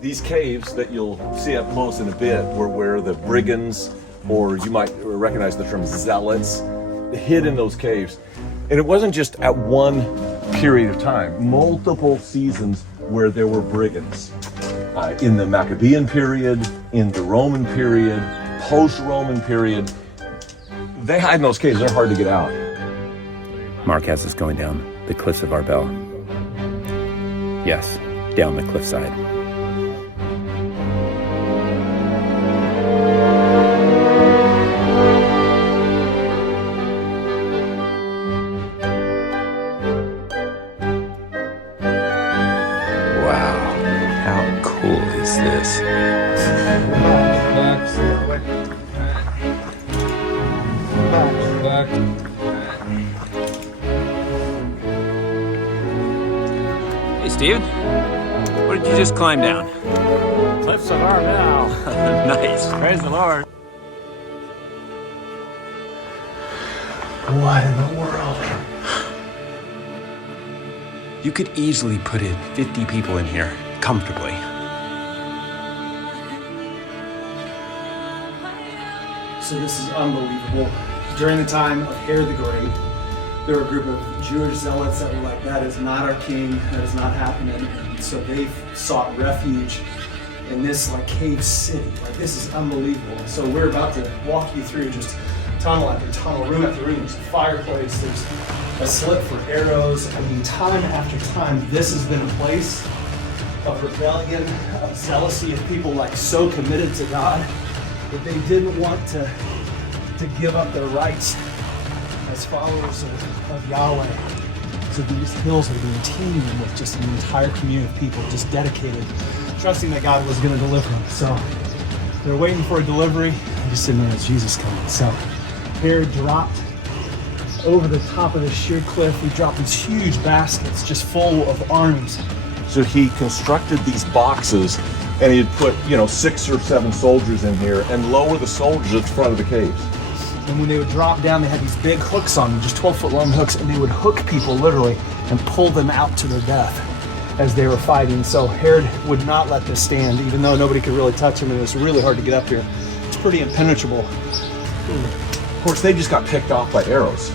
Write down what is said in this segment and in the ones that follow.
These caves that you'll see up close in a bit were where the brigands, or you might recognize the term zealots, hid in those caves. And it wasn't just at one period of time, multiple seasons where there were brigands. In the Maccabean period, in the Roman period, post-Roman period, they hide in those caves. They're hard to get out. Mark has us going down the cliffs of Arbel. Yes, down the cliffside. Wow, how cool is this? Hey, Steven. What did you just climb down? Cliffs of Arbel. Nice. Praise the Lord. What in the world? You could easily put in 50 people in here, comfortably. So this is unbelievable. During the time of Herod the Great, there were a group of Jewish zealots that were like, that is not our king, that is not happening. And so they sought refuge in this like cave city. Like, this is unbelievable. So we're about to walk you through just tunnel after tunnel, room after room. There's a fireplace, there's a slit for arrows. I mean, time after time, this has been a place of rebellion, of zealousy, of people like so committed to God that they didn't want to give up their rights as followers of Yahweh. So these hills are being teeming with just an entire community of people just dedicated, trusting that God was going to deliver them. So they're waiting for a delivery. They just didn't know it's Jesus coming. So Herod dropped over the top of this sheer cliff. He dropped these huge baskets just full of armies. So he constructed these boxes, and he'd put, 6 or 7 soldiers in here and lower the soldiers at the front of the caves. And when they would drop down, they had these big hooks on them, just 12-foot long hooks, and they would hook people literally and pull them out to their death as they were fighting. So Herod would not let this stand, even though nobody could really touch him, and it was really hard to get up here. It's pretty impenetrable. Of course, they just got picked off by arrows.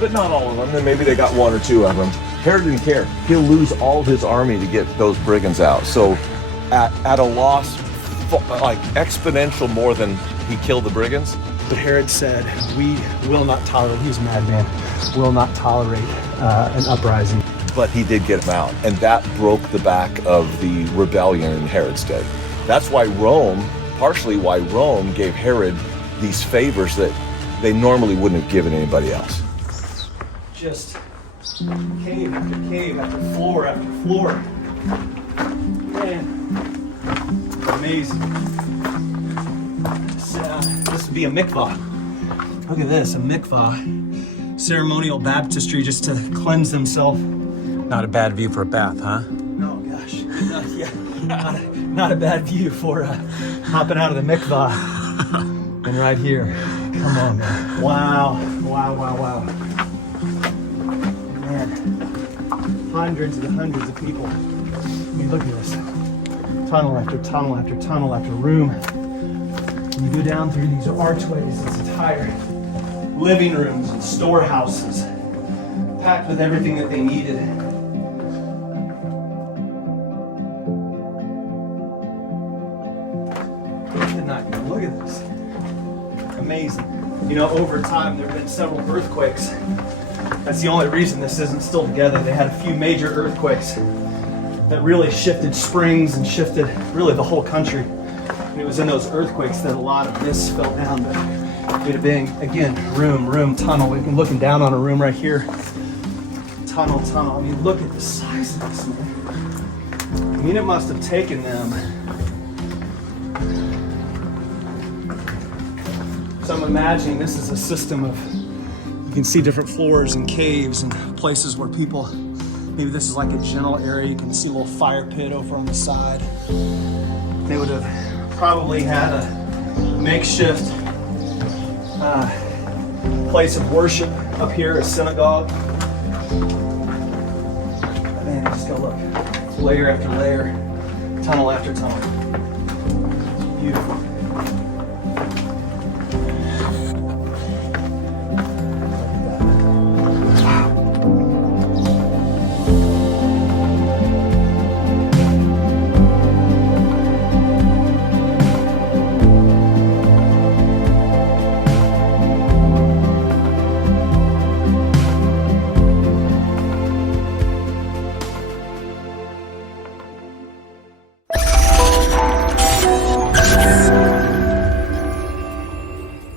But not all of them, and maybe they got 1 or 2 of them. Herod didn't care. He'll lose all his army to get those brigands out. So at a loss, like exponential more than he killed the brigands. But Herod said, we will not tolerate, he was a madman, will not tolerate an uprising. But he did get them out, and that broke the back of the rebellion in Herod's day. That's why partially why Rome gave Herod these favors that they normally wouldn't have given anybody else. Just cave after cave after floor after floor. Man, amazing. This would be a mikvah. Look at this, a mikvah. Ceremonial baptistry just to cleanse themselves. Not a bad view for a bath, huh? Oh gosh, not a bad view for hopping out of the mikvah. And right here, come on, man. Wow. Man, hundreds and hundreds of people. I mean, look at this. Tunnel after tunnel after tunnel after room. You go down through these archways, this entire living rooms and storehouses, packed with everything that they needed. Look at this. Amazing. Over time, there have been several earthquakes. That's the only reason this isn't still together. They had a few major earthquakes that really shifted springs and shifted really the whole country. And it was in those earthquakes that a lot of this fell down. But it had been, again, room, tunnel. We've been looking down on a room right here. Tunnel. I mean, look at the size of this, man. I mean, it must have taken them. So I'm imagining this is a system of, you can see different floors and caves and places where people, maybe this is like a general area. You can see a little fire pit over on the side. They would have probably had a makeshift place of worship up here, a synagogue. Man, just go look, layer after layer, tunnel after tunnel. Beautiful.